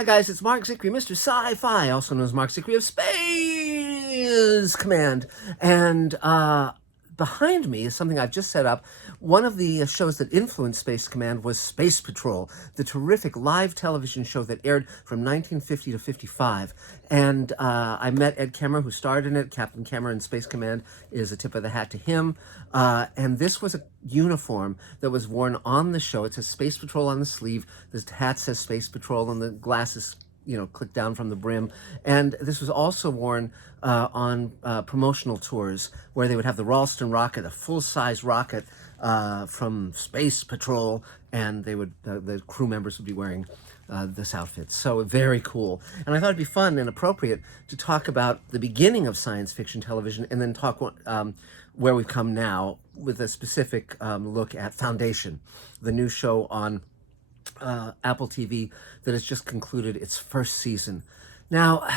Hi guys, it's Mark Zicree, Mr. Sci-Fi, also known as Mark Zicree of Space Command. And behind me is something I've just set up. One of the shows that influenced Space Command was Space Patrol, the terrific live television show that aired from 1950 to 55. And I met Ed Kemmer, who starred in it. Captain Kemmer in Space Command is a tip of the hat to him. And this was a uniform that was worn on the show. It says Space Patrol on the sleeve. The hat says Space Patrol, and the glasses, click down from the brim. And this was also worn on promotional tours where they would have the Ralston rocket, a full-size rocket from Space Patrol, and they would the crew members would be wearing this outfit. So very cool. And I thought it'd be fun and appropriate to talk about the beginning of science fiction television and then talk where we've come now with a specific look at Foundation, the new show on Apple TV that has just concluded its first season. Now,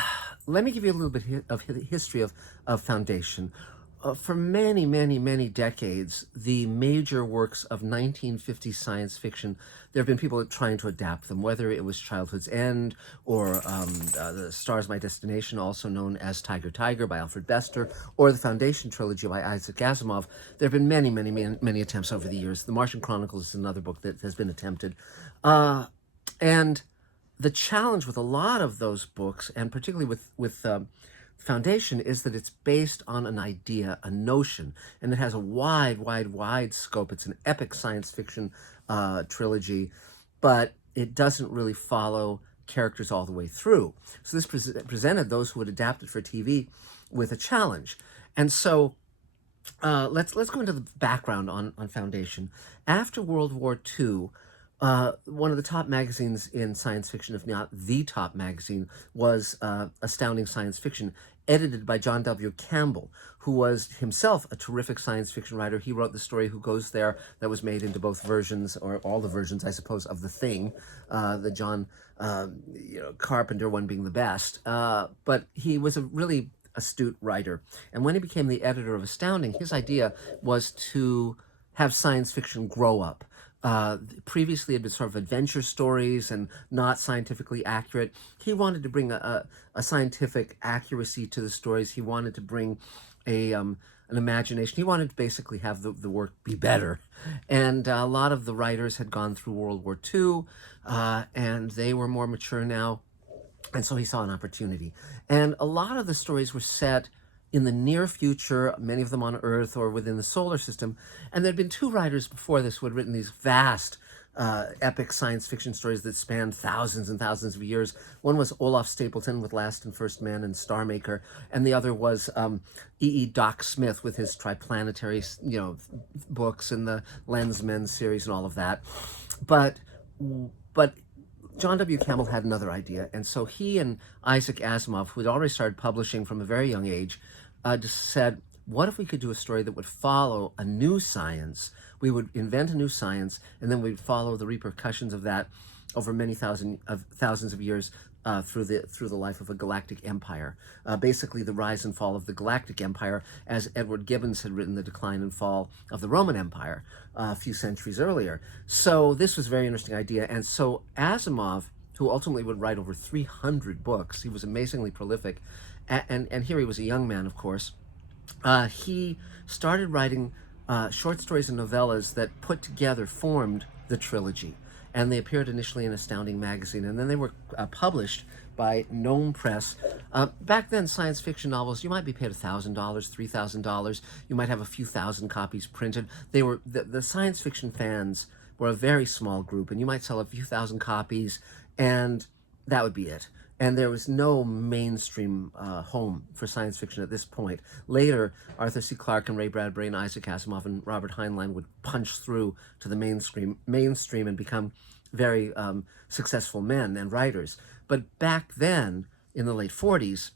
let me give you a little bit of the history of Foundation. For many, many, many decades, the major works of 1950s science fiction, there have been people trying to adapt them, whether it was Childhood's End or The Star's My Destination, also known as Tiger Tiger by Alfred Bester, or the Foundation trilogy by Isaac Asimov. There have been many, many, many, many attempts over the years. The Martian Chronicles is another book that has been attempted. And the challenge with a lot of those books, and particularly with Foundation, is that it's based on an idea, a notion, and it has a wide, wide, wide scope. It's an epic science fiction trilogy, but it doesn't really follow characters all the way through. So this presented those who would adapt it for TV with a challenge. And so let's go into the background on Foundation. After World War II, one of the top magazines in science fiction, if not the top magazine, was Astounding Science Fiction, edited by John W. Campbell, who was himself a terrific science fiction writer. He wrote the story Who Goes There, that was made into both versions, or all the versions, I suppose, of The Thing, the John Carpenter one being the best. But he was a really astute writer. And when he became the editor of Astounding, his idea was to have science fiction grow up. Previously had been sort of adventure stories and not scientifically accurate. He wanted to bring a scientific accuracy to the stories. He wanted to bring an imagination. He wanted to basically have the work be better. And a lot of the writers had gone through World War II, and they were more mature now. And so he saw an opportunity. And a lot of the stories were set in the near future, many of them on Earth or within the solar system. And there had been two writers before this who had written these vast, epic science fiction stories that spanned thousands and thousands of years. One was Olaf Stapleton with Last and First Man and Star Maker, and the other was E. Doc Smith with his Triplanetary, books and the Lensmen series and all of that. But John W. Campbell had another idea, and so he and Isaac Asimov, who had already started publishing from a very young age, just said, what if we could do a story that would follow a new science? We would invent a new science, and then we'd follow the repercussions of that over many thousands of years through the life of a galactic empire. Basically, the rise and fall of the galactic empire, as Edward Gibbons had written The Decline and Fall of the Roman Empire a few centuries earlier. So this was a very interesting idea. And so Asimov, who ultimately would write over 300 books, he was amazingly prolific, and here he was a young man, of course. He started writing short stories and novellas that put together formed the trilogy. And they appeared initially in Astounding magazine, and then they were published by Gnome Press. Back then, science fiction novels, you might be paid $1,000, $3,000. You might have a few thousand copies printed. They were the science fiction fans were a very small group, and you might sell a few thousand copies, and that would be it. And there was no mainstream home for science fiction at this point. Later, Arthur C. Clarke and Ray Bradbury and Isaac Asimov and Robert Heinlein would punch through to the mainstream and become very successful men and writers. But back then, in the late 40s,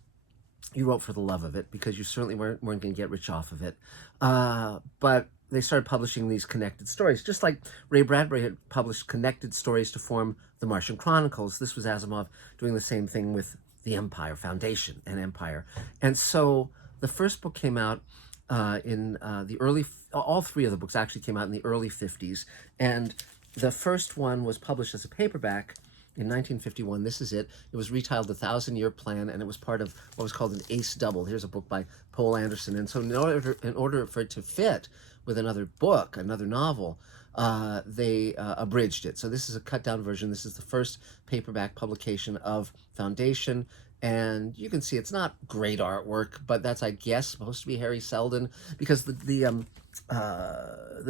you wrote for the love of it because you certainly weren't going to get rich off of it. But they started publishing these connected stories, just like Ray Bradbury had published connected stories to form The Martian Chronicles. This was Asimov doing the same thing with the Empire, Foundation and Empire. And so the first book came out in the early, all three of the books actually came out in the early 50s. And the first one was published as a paperback in 1951. This is it. It was retitled The Thousand-Year Plan, and it was part of what was called an ace double. Here's a book by Poul Anderson. And so in order for it to fit with another book, another novel, they abridged it. So this is a cut-down version. This is the first paperback publication of Foundation. And you can see it's not great artwork, but that's, I guess, supposed to be Harry Seldon, because the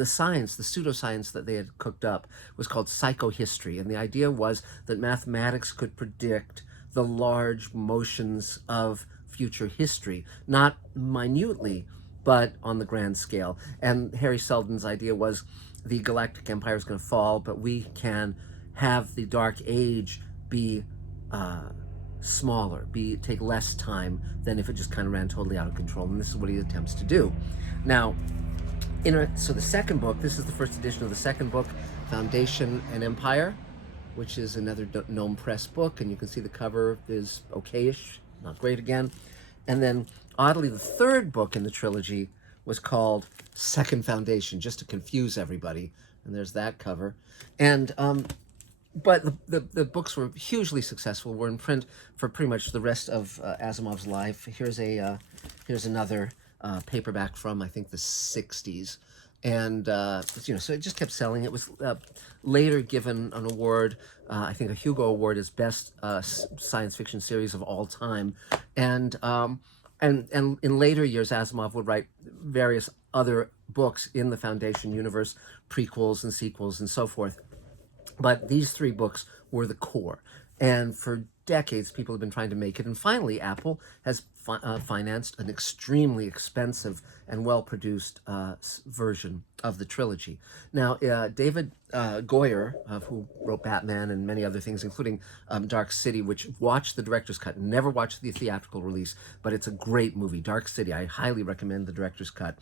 science, the pseudoscience that they had cooked up was called psychohistory, and the idea was that mathematics could predict the large motions of future history, not minutely, but on the grand scale. And Harry Seldon's idea was the Galactic Empire is going to fall, but we can have the Dark Age be smaller, take less time than if it just kind of ran totally out of control. And this is what he attempts to do. Now, so the second book, this is the first edition of the second book, Foundation and Empire, which is another Gnome Press book, and you can see the cover is okay-ish, not great again. And then, oddly, the third book in the trilogy was called Second Foundation, just to confuse everybody. And there's that cover. And but the books were hugely successful, were in print for pretty much the rest of Asimov's life. Here's another paperback from, I think, the 60s. And, so it just kept selling. It was later given an award, I think a Hugo Award, as best science fiction series of all time. And in later years, Asimov would write various other books in the Foundation universe, prequels and sequels and so forth. But these three books were the core. And for decades, people have been trying to make it. And finally, Apple has financed an extremely expensive and well-produced version of the trilogy. Now, David Goyer, who wrote Batman and many other things, including Dark City, which watched the director's cut, never watched the theatrical release, but it's a great movie. Dark City, I highly recommend the director's cut.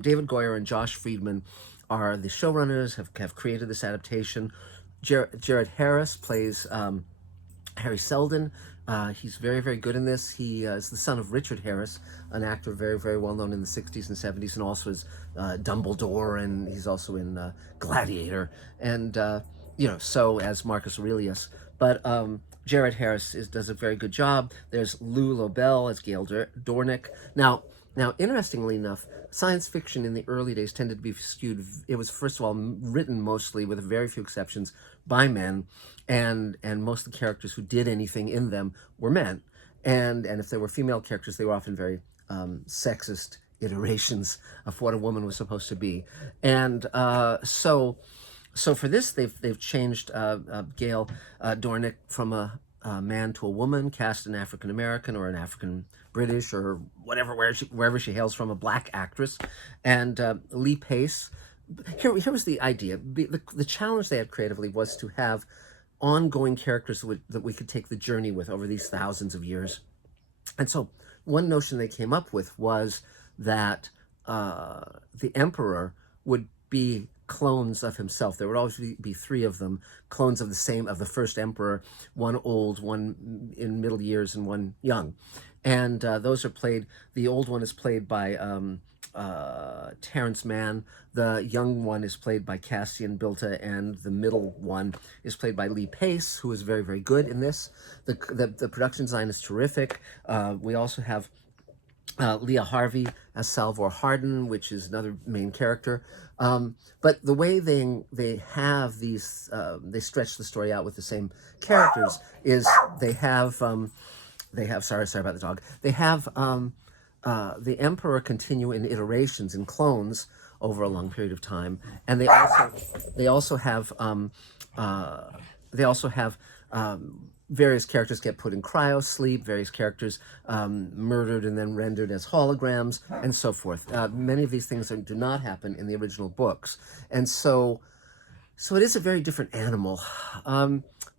David Goyer and Josh Friedman are the showrunners, have created this adaptation. Jared Harris plays Harry Seldon. He's very, very good in this. He is the son of Richard Harris, an actor very, very well known in the 60s and 70s, and also as Dumbledore, and he's also in Gladiator, and so as Marcus Aurelius. But Jared Harris does a very good job. There's Lou Lobel as Gail Dornick. Now, interestingly enough, science fiction in the early days tended to be skewed. It was, first of all, written mostly, with very few exceptions, by men, and most of the characters who did anything in them were men. And if there were female characters, they were often very sexist iterations of what a woman was supposed to be. And so for this, they've changed Gail Dornick from a man to a woman, cast an African American or an African British or whatever, wherever she hails from, a black actress, and Lee Pace. Here was the idea. The challenge they had creatively was to have ongoing characters that we could take the journey with over these thousands of years. And so one notion they came up with was that the Emperor would be clones of himself. There would always be three of them, clones of the first emperor, one old, one in middle years, and one young. And those are played, the old one is played by Terrence Mann, the young one is played by Cassian Bilta, and the middle one is played by Lee Pace, who is very, very good in this. The production design is terrific. We also have Leah Harvey as Salvor Hardin, which is another main character. But the way they have these, they stretch the story out with the same characters, is they have sorry about the dog. They have the Emperor continue in iterations, in clones, over a long period of time, and they also have various characters get put in cryosleep, various characters murdered and then rendered as holograms, and so forth. Many of these things do not happen in the original books, and so it is a very different animal.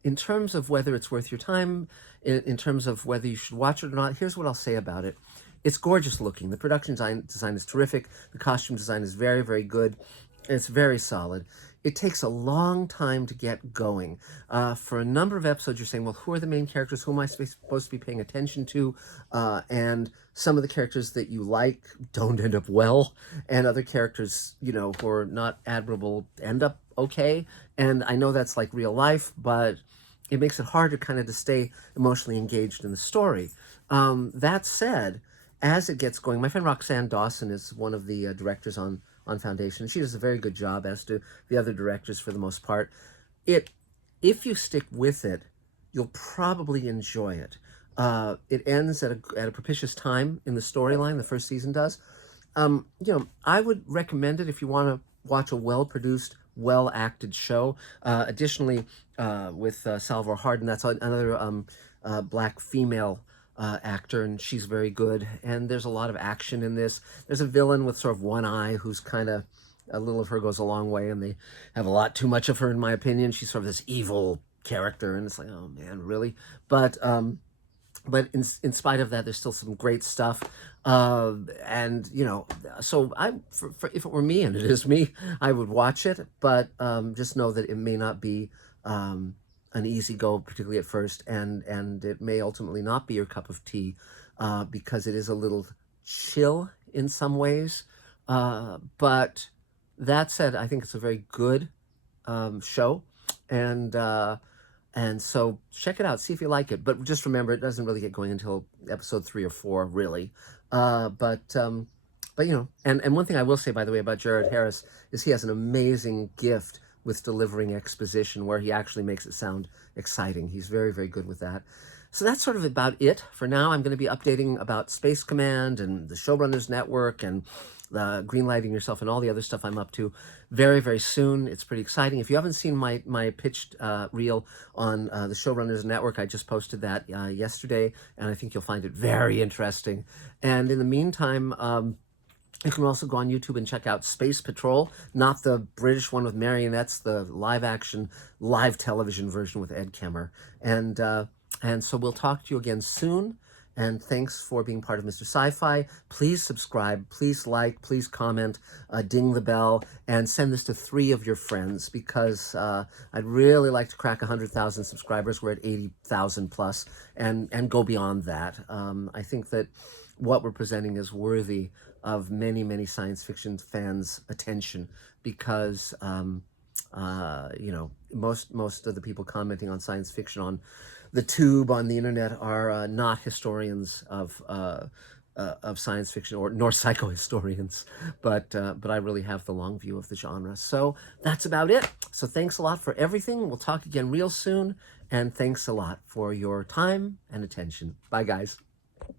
In terms of whether it's worth your time, in terms of whether you should watch it or not, here's what I'll say about it. It's gorgeous looking. The production design is terrific. The costume design is very, very good. It's very solid. It takes a long time to get going. For a number of episodes, you're saying, well, who are the main characters? Who am I supposed to be paying attention to? And some of the characters that you like don't end up well, and other characters, who are not admirable end up okay. And I know that's like real life, but it makes it harder kind of to stay emotionally engaged in the story. That said, as it gets going, my friend Roxanne Dawson is one of the directors on Foundation. She does a very good job, as do the other directors for the most part. It, if you stick with it, you'll probably enjoy it. It ends at a propitious time in the storyline. The first season does. I would recommend it if you want to watch a well-produced, well-acted show. Additionally, with Salvor Hardin, that's another black female actor, and she's very good. And there's a lot of action in this. There's a villain with sort of one eye who's kind of, a little of her goes a long way, and they have a lot too much of her, in my opinion. She's sort of this evil character, and it's like, oh man, really? But in spite of that, there's still some great stuff. And, so if it were me, and it is me, I would watch it, but just know that it may not be an easy go, particularly at first, and it may ultimately not be your cup of tea because it is a little chill in some ways. But that said, I think it's a very good show. And so check it out, see if you like it. But just remember, it doesn't really get going until episode 3 or 4, really. But and one thing I will say, by the way, about Jared Harris is he has an amazing gift with delivering exposition where he actually makes it sound exciting. He's very, very good with that. So that's sort of about it for now. I'm going to be updating about Space Command and the Showrunners Network and greenlighting yourself and all the other stuff I'm up to very, very soon. It's pretty exciting. If you haven't seen my pitched reel on the Showrunners Network, I just posted that yesterday, and I think you'll find it very interesting. And in the meantime, you can also go on YouTube and check out Space Patrol, not the British one with marionettes, the live-action, live television version with Ed Kemmer. And so we'll talk to you again soon. And thanks for being part of Mr. Sci-Fi. Please subscribe, please like, please comment, ding the bell, and send this to 3 of your friends because I'd really like to crack 100,000 subscribers. We're at 80,000 plus and go beyond that. I think that what we're presenting is worthy of many, many science fiction fans' attention because, most of the people commenting on science fiction on the tube on the internet are not historians of science fiction nor psychohistorians, but I really have the long view of the genre. So that's about it. So thanks a lot for everything. We'll talk again real soon, and thanks a lot for your time and attention. Bye, guys.